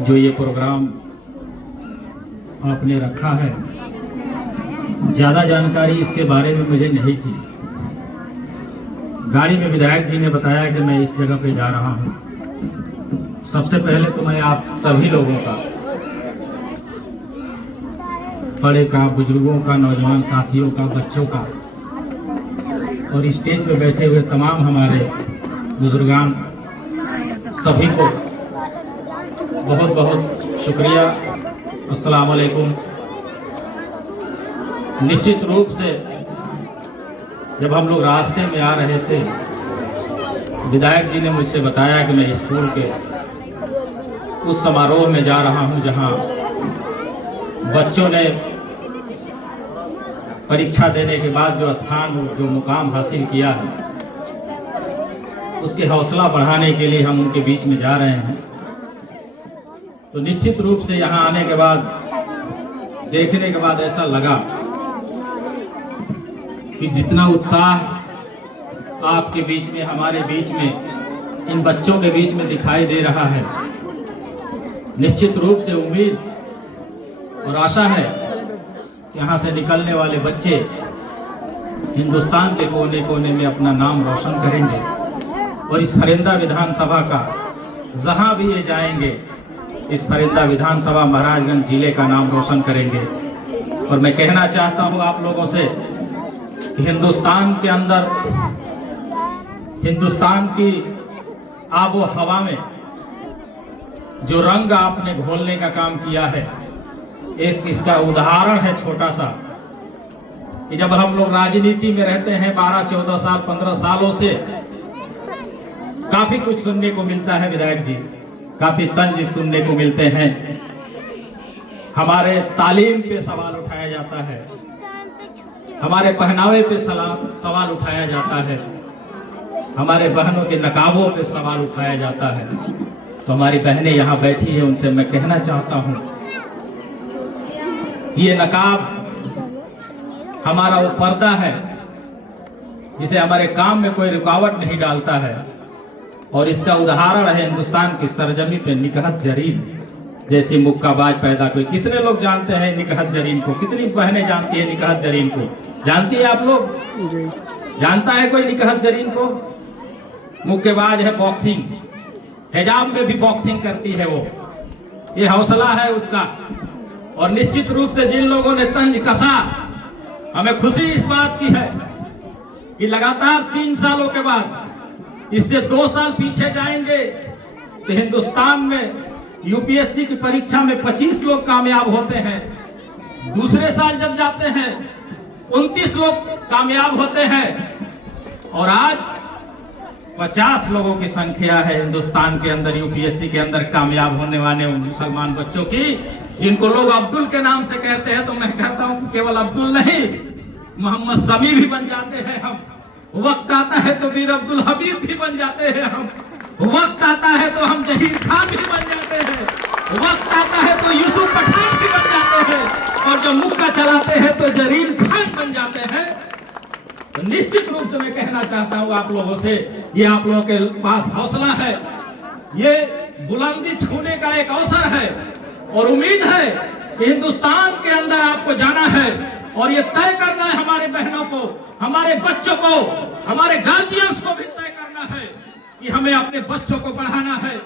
जो ये प्रोग्राम आपने रखा है, ज़्यादा जानकारी इसके बारे में मुझे नहीं थी। गाड़ी में विधायक जी ने बताया कि मैं इस जगह पे जा रहा हूँ। सबसे पहले तो मैं आप सभी लोगों का, बड़े का, बुजुर्गों का, नौजवान साथियों का, बच्चों का और स्टेज पे बैठे हुए तमाम हमारे बुजुर्गान सभी को बहुत बहुत शुक्रिया। अस्सलाम वालेकुम। निश्चित रूप से जब हम लोग रास्ते में आ रहे थे, विधायक जी ने मुझसे बताया कि मैं स्कूल के उस समारोह में जा रहा हूं जहां बच्चों ने परीक्षा देने के बाद जो स्थान, जो मुकाम हासिल किया है, उसके हौसला बढ़ाने के लिए हम उनके बीच में जा रहे हैं। तो निश्चित रूप से यहाँ आने के बाद, देखने के बाद ऐसा लगा कि जितना उत्साह आपके बीच में, हमारे बीच में, इन बच्चों के बीच में दिखाई दे रहा है, निश्चित रूप से उम्मीद और आशा है कि यहाँ से निकलने वाले बच्चे हिंदुस्तान के कोने कोने में अपना नाम रोशन करेंगे और इस फरिंदा विधानसभा का, जहाँ भी ये जाएंगे, इस फरिंदा विधानसभा महाराजगंज जिले का नाम रोशन करेंगे। और मैं कहना चाहता हूँ आप लोगों से कि हिंदुस्तान के अंदर, हिंदुस्तान की आबो हवा में जो रंग आपने घोलने का काम किया है, एक इसका उदाहरण है छोटा सा कि जब हम लोग राजनीति में रहते हैं 12, 14 साल, 15 सालों से काफी कुछ सुनने को मिलता है विधायक जी, काफी तंज सुनने को मिलते हैं। हमारे तालीम पे सवाल उठाया जाता है, हमारे पहनावे पे सवाल उठाया जाता है, हमारे बहनों के नकाबों पे सवाल उठाया जाता है। तो हमारी बहनें यहाँ बैठी है, उनसे मैं कहना चाहता हूँ कि ये नकाब हमारा वो पर्दा है जिसे हमारे काम में कोई रुकावट नहीं डालता है। और इसका उदाहरण है हिंदुस्तान की सरजमी पे निकहत जरीन जैसी मुक्काबाज पैदा कोई। कितने लोग जानते हैं निकहत जरीन को? कितनी बहनें जानती है निकहत जरीन को? जानती है आप लोग? जानता है कोई निकहत जरीन को? मुक्केबाज है, बॉक्सिंग, हिजाब में भी बॉक्सिंग करती है वो। ये हौसला है उसका। और निश्चित रूप से जिन लोगों ने तंज कसा, हमें खुशी इस बात की है कि लगातार 3 सालों के बाद, इससे 2 साल पीछे जाएंगे तो हिंदुस्तान में यूपीएससी की परीक्षा में 25 लोग कामयाब होते हैं। दूसरे साल जब जाते हैं 29 लोग कामयाब होते हैं। और आज 50 लोगों की संख्या है हिंदुस्तान के अंदर, यूपीएससी के अंदर कामयाब होने वाले मुसलमान बच्चों की, जिनको लोग अब्दुल के नाम से कहते हैं। तो मैं कहता हूं कि केवल अब्दुल नहीं, मोहम्मद समी भी बन जाते हैं हम। वक्त आता है तो मीर अब्दुल हमीद भी बन जाते हैं हम। वक्त आता है तो हम जहीर खान भी बन जाते हैं। वक्त आता है तो यूसुफ पठान भी बन जाते हैं। और जब मुक्का चलाते हैं तो जरीन खान बन जाते हैं। तो निश्चित रूप से मैं कहना चाहता हूं आप लोगों से, ये आप लोगों के पास हौसला है, ये बुलंदी छूने का एक अवसर है और उम्मीद है कि हिंदुस्तान के अंदर आपको जाना है और ये तय करना है, हमारे बहनों को, हमारे बच्चों को, हमारे गार्जियंस को भी तय करना है कि हमें अपने बच्चों को पढ़ाना है,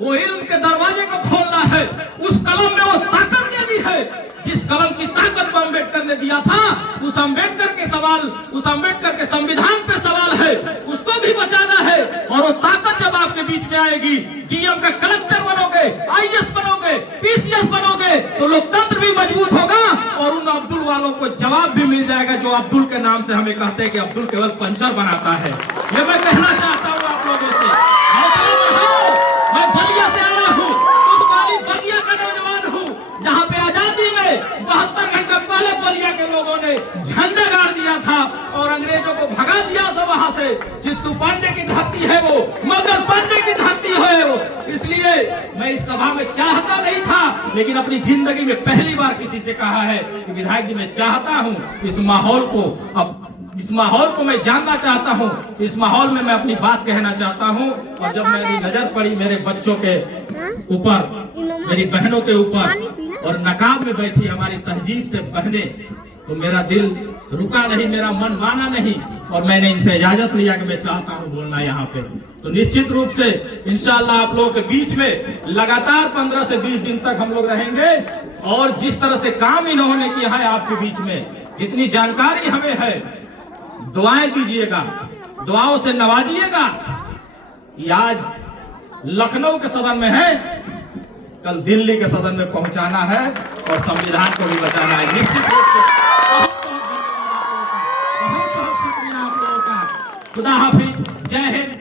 वो इल्म के दरवाजे को खोलना है, उस कलम में वो ताकत देनी है जिस कलम की ताकत को अम्बेडकर ने दिया था। उस अम्बेडकर के सवाल, उस अम्बेडकर के संविधान पे सवाल है, उसको भी बचाना है। और वो ताकत जब आपके बीच में आएगी, डीएम का कलेक्टर बनोगे, आईएएस बनोगे, पीसीएस बनोगे, तो लोकतंत्र भी मजबूत होगा और उन अब्दुल वालों को जवाब भी मिल जाएगा जो अब्दुल के नाम से हमें कहते हैं कि अब्दुल केवल पंचर बनाता है। ये मैं कहना चाहता हूँ आप लोगों से। मैं बलिया से आया हूँ, उस वाली बलिया का नौजवान हूँ जहाँ पे आजादी में 72 घंटे पहले बलिया के लोगों ने झंडा गाड़ दिया था और अंग्रेजों को भगा दिया था वहां से। चित्तू पांडे की धरती है वो, मंगल पांडे की धरती है वो। इसलिए मैं इस सभा में चाहता नहीं था, लेकिन अपनी जिंदगी में पहली बार किसी से कहा है कि विधायक जी मैं चाहता हूं इस माहौल को, अब इस माहौल को मैं जानना चाहता हूं, इस माहौल में मैं अपनी बात कहना चाहता हूं। और जब मेरी नजर पड़ी मेरे बच्चों के ऊपर, मेरी बहनों के ऊपर और नकाब में बैठी हमारी तहजीब से बहने, तो मेरा दिल रुका नहीं, मेरा मन माना नहीं, और मैंने इनसे इजाजत लिया कि मैं चाहता हूं बोलना यहाँ पे। तो निश्चित रूप से इंशाअल्लाह आप लोगों के बीच में लगातार 15 से 20 दिन तक हम लोग रहेंगे, और जिस तरह से काम इन्होंने किया है आपके बीच में, जितनी जानकारी हमें है, दुआएं दीजिएगा, दुआओं से नवाजिएगा कि आज लखनऊ के सदन में है, कल दिल्ली के सदन में पहुंचाना है और संविधान को भी बचाना है। निश्चित रूप से बहुत बहुत धन्यवाद आप लोगों का, बहुत बहुत शुक्रिया आप लोगों का। खुदा हाफिज, जय हिंद।